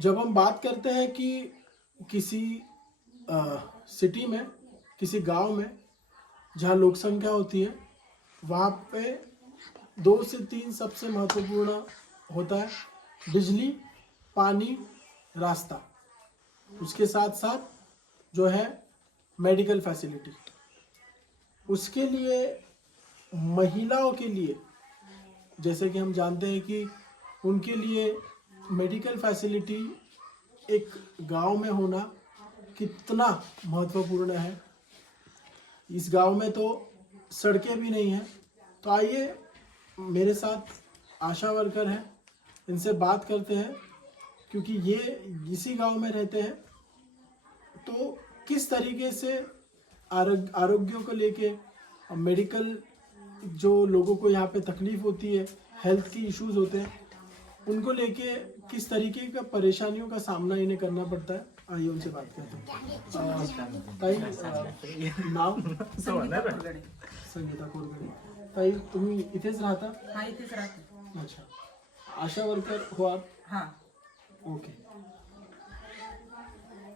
जब हम बात करते हैं कि किसी सिटी में, किसी गांव में जहां लोक संख्या होती है, वहां पे 2 से 3 सबसे महत्वपूर्ण होता है: बिजली, पानी, रास्ता। उसके साथ साथ जो है मेडिकल फैसिलिटी। उसके लिए महिलाओं के लिए, जैसे कि हम जानते हैं कि उनके लिए मेडिकल फैसिलिटी एक गांव में होना कितना महत्वपूर्ण है। इस गांव में तो सड़कें भी नहीं हैं। तो आइए, मेरे साथ आशा वर्कर हैं, इनसे बात करते हैं, क्योंकि ये इसी गांव में रहते हैं। तो किस तरीके से आरोग्य को लेके, मेडिकल जो लोगों को यहाँ पे तकलीफ होती है, हेल्थ की इश्यूज होते हैं, उनको लेके किस तरीके का परेशानियों का सामना इन्हें करना पड़ता है। आइए उनसे बात करते हैं। ताई, नाव संगीता कोरगडे. ताई, तुम्ही इथेच राहता? हाँ, इथेच राहते. अच्छा, आशा वर्कर हो आप? हाँ. ओके.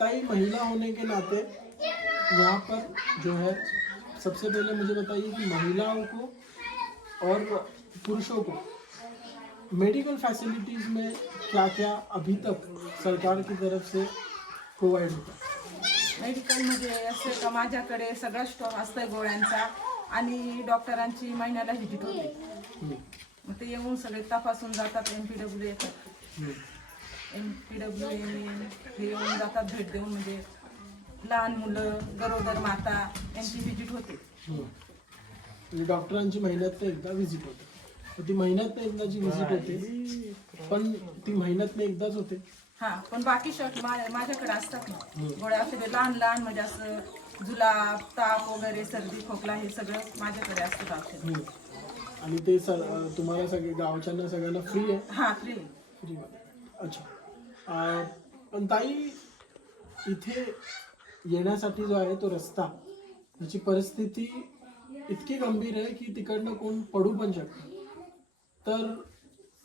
ताई, महिला होने के नाते यहाँ पर जो है, सबसे पहले मुझे बताइए कि महिलाओं को और पुरुषों को मेडिकल फैसिलिटीज में क्या क्या अभी तक सरकार की तरफ से प्रोवाइड होता है? मेडिकलमध्ये असं का माझ्याकडे सगळा स्टॉक असतोय गोळ्यांचा आणि डॉक्टरांची महिन्याला व्हिजिट होते. मग ते येऊन सगळे तपासून जातात. MPW येतात. MPW हे येऊन जातात, भेट देऊन. म्हणजे लहान मुलं, गरोदर माता यांची व्हिजिट होते. म्हणजे डॉक्टरांची महिन्यातनं एकदा व्हिजिट होते. ती महिन्यातनं एकदा जी व्हिजिट होते, पण ती महिन्यातनं एकदाच होते. हा, पण बाकी शॉट माझ्याकडे असतात ना गोळ्या. असे लहान लहान, म्हणजे असं जुलाब, ताप वगैरे, सर्दी, खोकला, हे सगळं माझ्याकडे असतं औषध. आणि ते तुम्हाला सगळे गावच्यांना सगळ्यांना फ्री आहे? हा, फ्री. अच्छा. पण ताई, इथे येण्यासाठी जो आहे तो रस्ता, त्याची परिस्थिती इतकी गंभीर आहे की तिकडनं कोण पडू पण शकतं. तर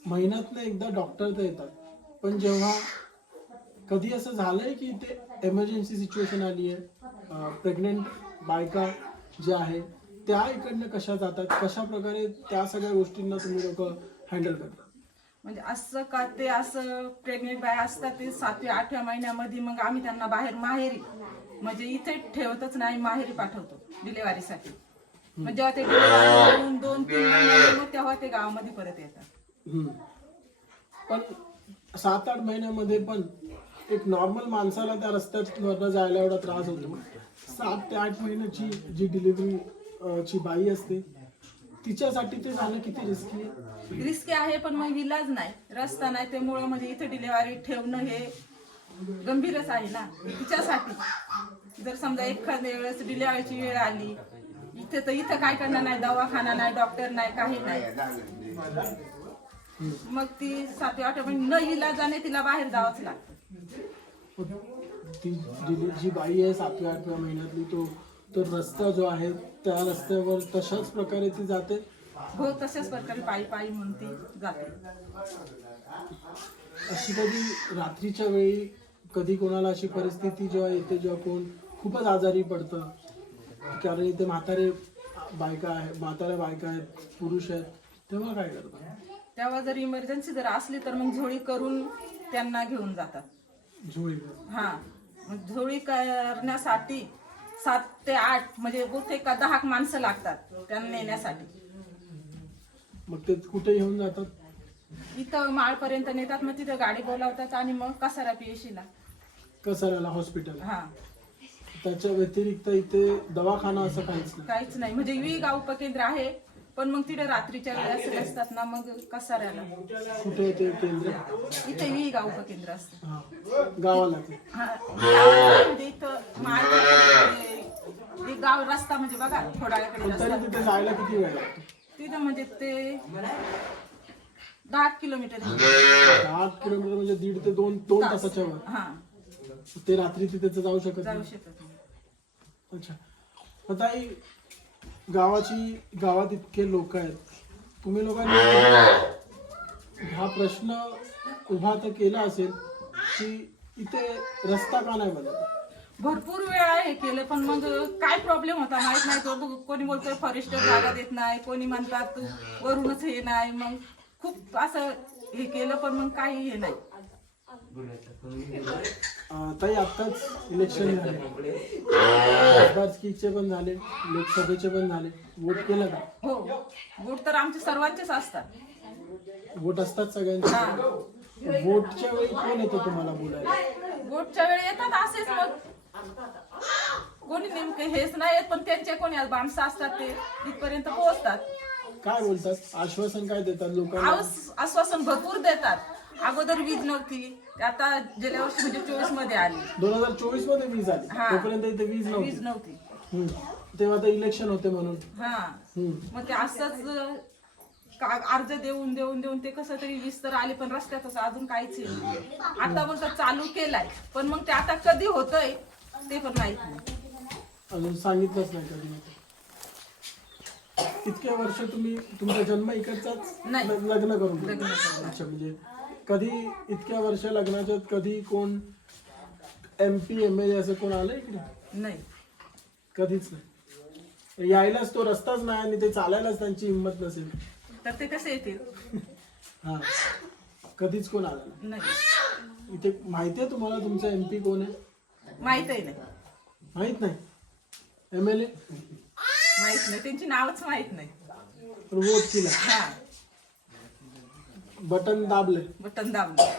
महिन्यातनं एकदा डॉक्टर तर येतात, पण जेव्हा कधी असं झालंय की ते एमर्जन्सी सिच्युएशन आली आहे, प्रेग्नेंट बायका ज्या आहेत त्या इकडनं कशा जातात, कशा प्रकारे त्या सगळ्या गोष्टींना तुम्ही लोक हँडल करता? म्हणजे असं का, ते असं प्रेग्नेंट बाय असतात ते 7व्या 8व्या महिन्यामध्ये, मग आम्ही त्यांना बाहेर माहेरी, म्हणजे इथे ठेवतच नाही, माहेरी पाठवतो डिलेव्हरीसाठी. म्हणजे जेव्हा ते डिलेव्हरी 2-3 महिने, मग तेव्हा ते गावामध्ये परत येतात. पण 7-8 महिन्यामध्ये पण एक नॉर्मल माणसाला त्या रस्त्यात जायला एवढा त्रास होतो. 7 ते 8 महिन्याची जी डिलिव्हरी ची बाई असते, तिच्यासाठी ते जाणं किती रिस्की आहे? रिस्की आहे, पण मग इलाज नाही, रस्ता नाही. त्यामुळं म्हणजे इथे डिलेव्हरी ठेवणं हे गंभीरच आहे ना तिच्यासाठी. जर समजा एखाद्या वेळेस डिलेव्हरीची वेळ आली इथे, तर इथं काय करणार नाही, दवाखाना नाही, डॉक्टर नाही, काही नाही. मग ती 7व्या 8व्या महिने न इलाजाने तिला बाहेर जावंच लागतं. ती जी बाई आहे 7व्या 8व्या महिन्यातली, तो रस्ता जो आहे, त्या रस्त्यावर तशाच प्रकारे ती जाते? हो, तशाच प्रकारे पायी पायी म्हणून ती जाते. अशी कधी रात्रीच्या वेळी कधी कोणाला अशी परिस्थिती जेव्हा येते, जेव्हा कोण खूपच आजारी पडतं, कारण इथे म्हाताऱ्या बायका आहेत, पुरुष आहेत, तेव्हा काय करतात? तेव्हा जर इमर्जन्सी जर असली तर मग झोळी करून त्यांना घेऊन जातात. झोळी? हा, मग झोळी करण्यासाठी 7 ते 8 म्हणजे बहुतेक 10 माणसं लागतात त्यांना नेण्यासाठी. मग ते कुठे घेऊन जातात? इथं माळपर्यंत नेतात. मग तिथं गाडी बोलावतात आणि मग कसारा PSC ला, कसाऱ्याला हॉस्पिटल? हा. त्याच्या व्यतिरिक्त इथे दवाखाना असं काहीच नाही? काहीच नाही. म्हणजे गाव उपकेंद्र आहे, पण मग तिथे रात्रीच्या वेळेस असतात ना, मग कसाऱ्याला. कुठे ते केंद्र? इथे गाव उपकेंद्र असतं. गावाला? म्हणजे इथं गाव रस्ता, म्हणजे बघा थोडा तिथे जायला किती वेळ लागतो? तिथं म्हणजे ते 10 किलोमीटर. 10 किलोमीटर म्हणजे 1.5 ते 2 तासाच्या वर? हा. ते रात्री तिथे जाऊ शकत नाही? अच्छा. आता गावात इतके लोक आहेत, तुम्ही लोकांनी हा प्रश्न उभा तर केला असेल की इथे रस्ता का नाही बनत? भरपूर वेळा हे केलं पण मग काय प्रॉब्लेम होता माहित नाही. तो कोणी बोलतोय फॉरेस्टर जागा देत नाही, कोणी म्हणतात तू वरूनच हे नाही. मग खूप असं हे केलं पण मग काही हे नाही. ताई आत्ताच इलेक्शन झाले, खासदारकीचे पण झाले, लोकसभेचे पण झाले, वोट केलं का? हो, वोट तर आमचे सर्वांचेच असतात. वोट असतात सगळ्यांचे. हा, वोटच्या वेळी कोण येतो तुम्हाला बोलायला? वोटच्या वेळी येतात असेच मग कोणी नेमके हेच नाही येत, पण त्यांचे कोणी माणसं असतात ते इथपर्यंत पोहोचतात. काय बोलतात? आश्वासन काय देतात लोकांना? आश्वासन भरपूर देतात. अगोदर वीज नव्हती, आता गेल्या वर्षी म्हणजे 24 मध्ये आली. 2024 मध्ये वीज आली, हा. तोपर्यंत इथे वीज वीज नव्हती. नव्हती. तेव्हा आता इलेक्शन होते म्हणून. हा, मग ते असंच अर्ज देऊन देऊन देऊन ते कसं तरी वीज तर आली, पण रस्त्यातच अजून काहीच नाही. आता बोलतात चालू केलाय, पण मग ते आता कधी होतंय ते पण माहित नाही. अजून सांगितलंच नाही कधी. इतके वर्ष तुम्ही तुमचा जन्म इकडचाच? नाही. लग्न करून लग्न करून. अच्छा, म्हणजे कधी इतक्या वर्ष लग्नाच्यात कधी कोण MP MLA असं कोण आलं इकडे? नाही, कधीच नाही. यायलाच तो रस्ताच नाही आणि ते चालायलाच त्यांची हिंमत नसेल तर ते कसे येतील? हा, कधीच कोण आला नाही. नाही, इथे माहितीये तुम्हाला तुमचा MP कोण आहे? माहितही नाही. माहित नाही. MLA माहित नाही, त्यांची नावच माहित नाही. वोट केला, हा, बटन दाबले, बटन दाबलं.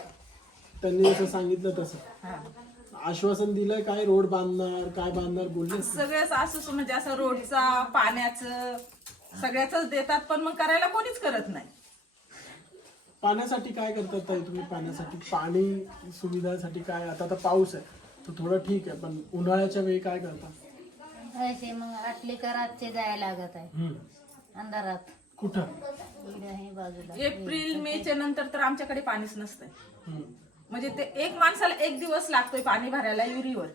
त्यांनी जसं सांगितलं तसं. हा, आश्वासन दिलंय काय रोड बांधणार, काय बांधणार बोलले? सगळंच असं म्हणजे असं रोडचा पाण्याचं सगळ्याच देतात, पण मग करायला कोणीच करत नाही. पाण्यासाठी काय करतात ताई तुम्ही? पाण्यासाठी पाणी सुविधासाठी काय? आता पाऊस आहे तर थोडं ठीक आहे, पण उन्हाळ्याच्या वेळी काय करतात? असे मग आटले का रातचे जायला लागत आहे अंधारात. कुठं? इकडे आहे बाजूला. एप्रिल मेच्या नंतर तर आमच्याकडे पाणीच नसतंय. हम्म. म्हणजे ते एक माणसाला 1 दिवस लागतोय पाणी भरायला विहिरीवर.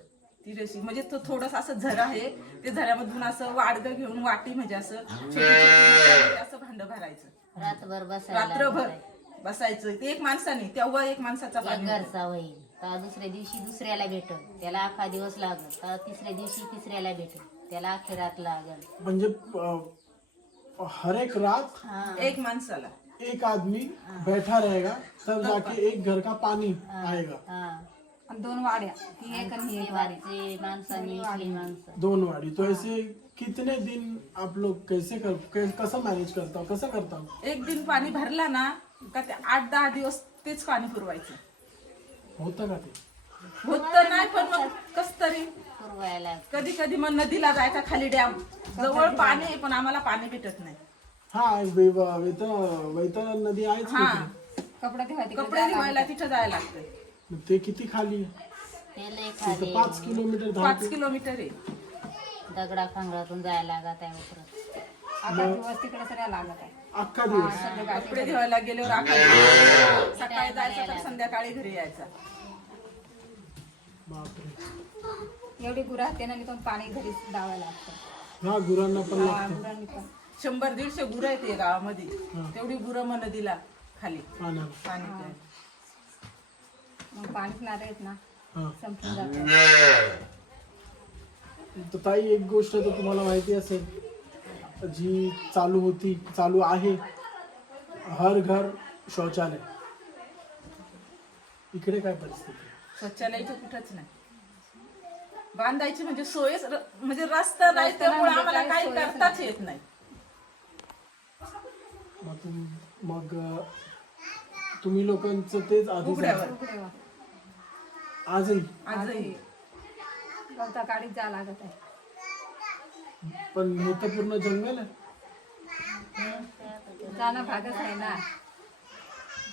ती रशी म्हणजे तो थोडस असं झरा आहे, ते झऱ्यामधून असं वाडगं घेऊन वाटी म्हणजे असं छोटी छोटी असं भांड भरायचं. रातभर बसायला रात्रभर लागत आहे. बसायचं. ते एक माणसाने तेव्हा एक माणसाचा एक पाणी घरचा होईल का दुसऱ्या दिवशी दुसऱ्याला भेटल, त्याला अख्खा दिवस लागल का तिसऱ्या दिवशी तिसऱ्याला भेटल, त्याला अख्खी रात लागल. म्हणजे हर एक रात एक माणसाला एक आदमी बैठा रहेगा तब जाके एक घर का पानी आएगा. हा, 2 वाड्या, ही एक आणि ही एक वाडी. वाडीचे माणसांनी इथली माणसं 2 वाडी. तो ऐसे कितने दिन आप लोग कसं मॅनेज करता, कसं करता? एक दिन पाणी भरला ना का ते 8-10 दिवस तेच पाणी पुरवायचं. होतं का ते? होत तर नाही, पण मग कस तरी पुरवायला कधी कधी मग नदीला जायचा, खाली डॅम जवळ पाणी आहे पण आम्हाला पाणी भेटत नाही. हा, वैतरणा नदी आहेच हा, तिथे. कपडे धुवायचे कपडे धुवायला तिथं जायला लागतंय. मग ते किती खाली? तेल तिथं 5 किलोमीटर 5 किलोमीटर आहे. दगडा खांगरातून जायला लागत आहे उतरत. आता दिवस तिकडे सगळ्या लागत आहे. अख्खा दिवस. कपडे धुवायला गेल्यावर सकाळी जायचं तर संध्याकाळी घरी यायचं. बापरे. एवढी गुरं असते ना तिथून पाणी घरी दावायला लागतं. हा, गुरांना पण लागतं गुरांनी पण 100-150 गुरं आहेत या गावामध्ये. हा. तेवढी गुरं मग नदीला खाली पाण्याला. पाणी प्यायला. मग पाणीच नारळ आहेत ना, हा. संपून जातं. तर ताई एक गोष्ट तर तुम्हाला माहिती असेल जी चालू आहे, हर घर शौचालय. इकडे काय परिस्थिती? शौचालय इथं कुठंच नाही. बांधायची म्हणजे सोयच म्हणजे रस्ता नाही, त्यामुळे आम्हाला काही करताच येत नाही. मग तुम्ही लोकांचं तेच आधी उघड्यावर उघड्यावर. आजही. आजही गवता काढीत जावं लागत आहे. पण हे तर पूर्ण जंगल आहे. जाणं भागच आहे ना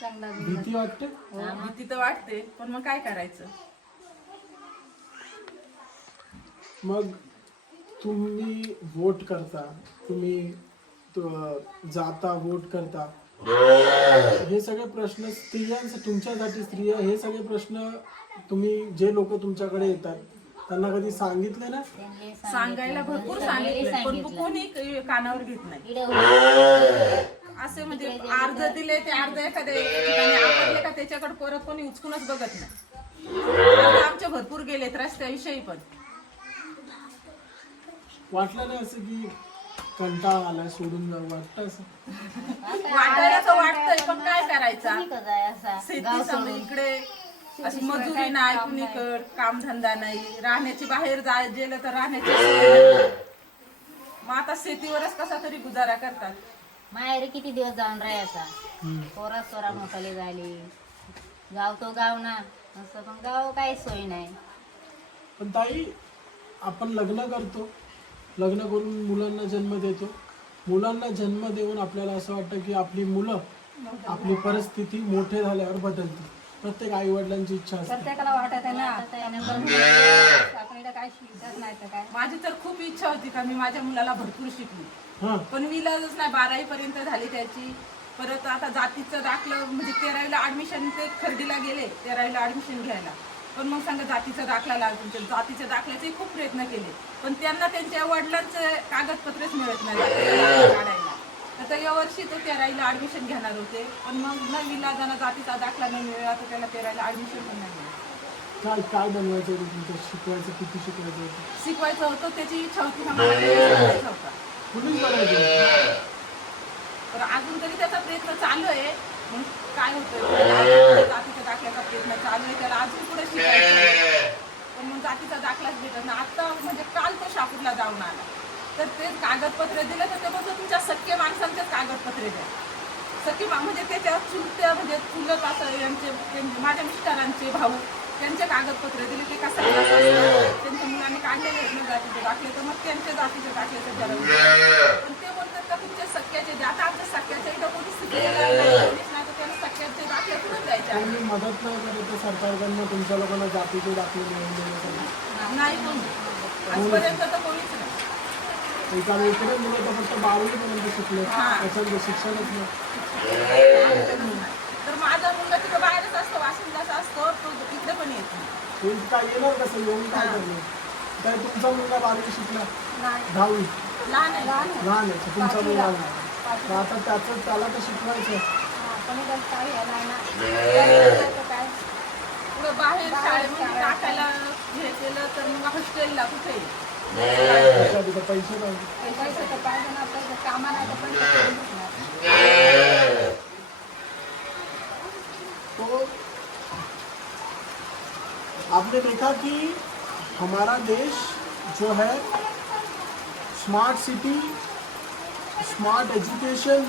जंगलात. भीती वाटते. भीती तर वाटते, पण मग काय करायचं? मग तुम्ही वोट करता, तुम्ही जाता वोट करता, हे सगळे प्रश्न स्त्रियांसाठी, तुमच्यासाठी स्त्रिया, हे सगळे प्रश्न तुम्ही जे लोक तुमच्याकडे येतात त्यांना कधी सांगितले ना? सांगायला भरपूर सांगितलं, पण कोणी कानावर घेत नाही. इकडे असे म्हणजे अर्ध दिले ते अर्ध एखाद्या ठिकाणी आपटले का त्याच्याकडे परत कोणी उचकूनच बघत नाही. अर्ध आमचे भरपूर गेलेत रस्त्याविषयी पण. वाटलं नाही असं की कंटाळा आलाय सोडून जाऊ वाटतं असं? वाटायला तर वाटतंय पण काय करायचा. कुणीकडं आहे असा शेती गाव समजा सोडून. इकडे अशी मजुरी नाही कुणीकड, कामधंदा नाही, राहण्याची बाहेर गेलं तर राहण्याची सोय नाही. मग आता शेतीवरच कसा तरी गुजारा करतात. माहेर किती दिवस जाऊन राहायचा. हम्म. पोरा सोरा मोठाले झाले. गाव तो गाव ना असं, पण गाव काही सोय नाही. पण ताई, आपण लग्न करतो, लग्न करून मुलांना जन्म देतो. मुलांना जन्म देऊन आपल्याला असं वाटतं की आपली मुलं, आपली परिस्थिती मोठे झाल्यावर बदलते. प्रत्येक आई वडिलांची इच्छा असते. प्रत्येकाला वाटत आहे ना आपण इथं काय शिकत नाही तर काय. माझी तर खूप इच्छा होती का मी माझ्या मुलाला भरपूर शिकली, हां, पण विलाजच नाही. 12वी पर्यंत झाली त्याची. परत आता जातीचं दाखलं म्हणजे 13वीला ऍडमिशन, ते खर्डीला गेले 13वीला ऍडमिशन घ्यायला. पण मग सांगा जातीचा दाखला लागतो. जातीच्या दाखल्याचे खूप प्रयत्न केले, पण त्यांना त्यांच्या वडिलांचे कागदपत्रच मिळत नाही काढायला. आता या वर्षी तो 13वीला ऍडमिशन घेणार होते, पण मग न विलाजाना जातीचा दाखला नाही मिळाला, तर त्याला 13वीला ऍडमिशन पण नाही मिळालं. काय काय बनवायचं होतं तुमचं? शिकवायचं, किती शिकवायचं होतं? शिकवायचं होतं, त्याची इच्छा होती का मला पोलीस बनायचं होता. पोलीस बनायचं? तर अजून तरी त्याचा प्रयत्न चालू आहे. मग काय होतं, जातीच्या दाखल्याचा प्रयत्न चालू आहे, त्याला अजून पुढे शिकायचं आहे. पण मग जातीचा दाखलाच भेटत ना. आता म्हणजे काल तो शापूरला जाऊन आला, तर ते कागदपत्र दिलं तर ते बोलतो तुमच्या सख्खे माणसांचेच कागदपत्रे द्या. सख्खे म्हणजे त्याच्या चुलत्या म्हणजे चुलत असं यांचे माझ्या मिस्टरांचे भाऊ त्यांचे कागदपत्र दिले. ते कसं त्यांच्या मुलांनी काढलेले आहेत ना जातीचे दाखले, तर मग त्यांच्या जातीचे दाखल्याचं ठरवलं. पण ते बोलतात का तुमच्या सख्याचे द्या. आता आमच्या सख्याच्या इथं कोणी शिकलेला कोणीच नाही, तर त्यांना सख्याचे दाखले कुठून द्यायचे? कोणी मदत नाही करत आहे सरकारकडनं तुमच्या लोकांना जातीचे दाखले मिळवून देण्यासाठी? नाही कोणी आजपर्यंत तर कोणीच नाही. एका इकडे मुलं तर फक्त 12वी पर्यंत शिकले, त्याच्यानंतर शिक्षणच नाही. तर माझा मुलगा तिथं बाहेरच असतो, वाशिमलाच असतो, तो इकडे पण येत नाही. हे काय येणार कसं? येऊन काय करणार? काय तुमचा मुलगा 12वी शिकला? नाही 10वी? लहान आहे. लहान आहे, तुमचा मुलगा लहान. तर आता त्याला तर शिकवायचं. पण इथं काय हे नाही ना तर काय. पुढं बाहेर शाळेमध्ये टाकायला हे केलं तर मग हॉस्टेलला कुठे त्याच्या तिथं पैसे पाहिजे. पैसे तर पाहिजे ना, पैसे कामा नाही तर पैसे पाहिजेच ना. तो आपने देखा कि हमारा देश जो है स्मार्ट सिटी, स्मार्ट एजुकेशन,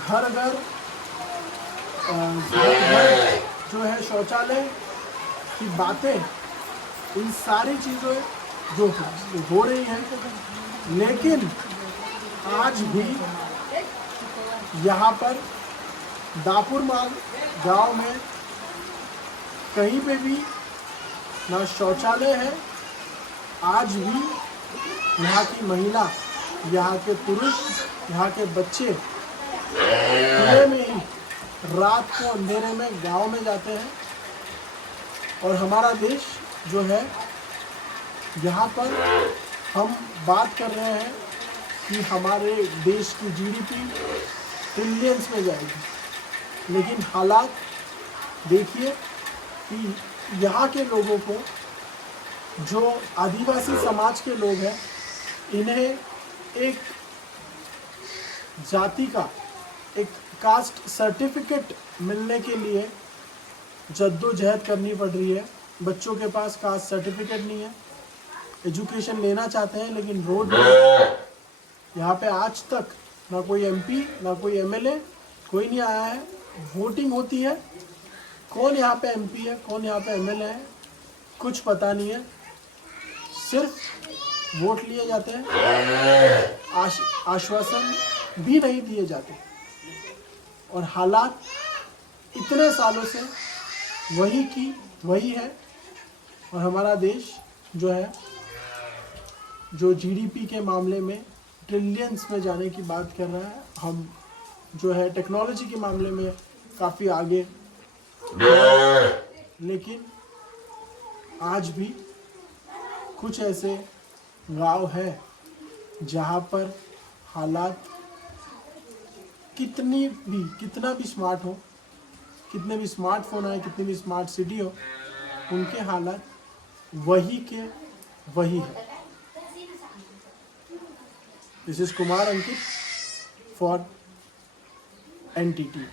घर घर जो है शौचालय की बातें, इन सारी चीज़ों जो हो रही हैं, लेकिन आज भी यहाँ पर दापुर मार्ग गांव में कहीं पे भी ना शौचालय है। आज भी यहाँ की महिला, यहाँ के पुरुष, यहाँ के बच्चे खुले में ही रात को अंधेरे में गांव में जाते हैं। और हमारा देश जो है, यहाँ पर हम बात कर रहे हैं कि हमारे देश की जीडीपी ट्रिलियंस में जाएगी, लेकिन हालात देखिए कि यहाँ के लोगों को, जो आदिवासी समाज के लोग हैं, इन्हें एक जाति का, एक कास्ट सर्टिफिकेट मिलने के लिए जद्दोजहद करनी पड़ रही है। बच्चों के पास कास्ट सर्टिफिकेट नहीं है, एजुकेशन लेना चाहते हैं लेकिन रोड नहीं। यहाँ पे आज तक ना कोई एमपी, ना कोई एमएलए, कोई नहीं आया है। वोटिंग होती है, कौन यहाँ पे एमपी है, कौन यहाँ पे एमएलए है, कुछ पता नहीं है। सिर्फ वोट लिए जाते हैं, आश्वासन भी नहीं दिए जाते, और हालात इतने सालों से वही की वही है। और हमारा देश जो है, जो जीडीपी के मामले में ट्रिलियंस में जाने की बात कर रहा है, हम जो है टेक्नोलॉजी के मामले में काफ़ी आगे, लेकिन आज भी कुछ ऐसे गांव हैं जहां पर हालात कितना भी स्मार्ट हो, कितने भी स्मार्टफोन आए, कितनी भी स्मार्ट सिटी हो, उनके हालात वही के वही है। This is Kumar Ankit for NTT।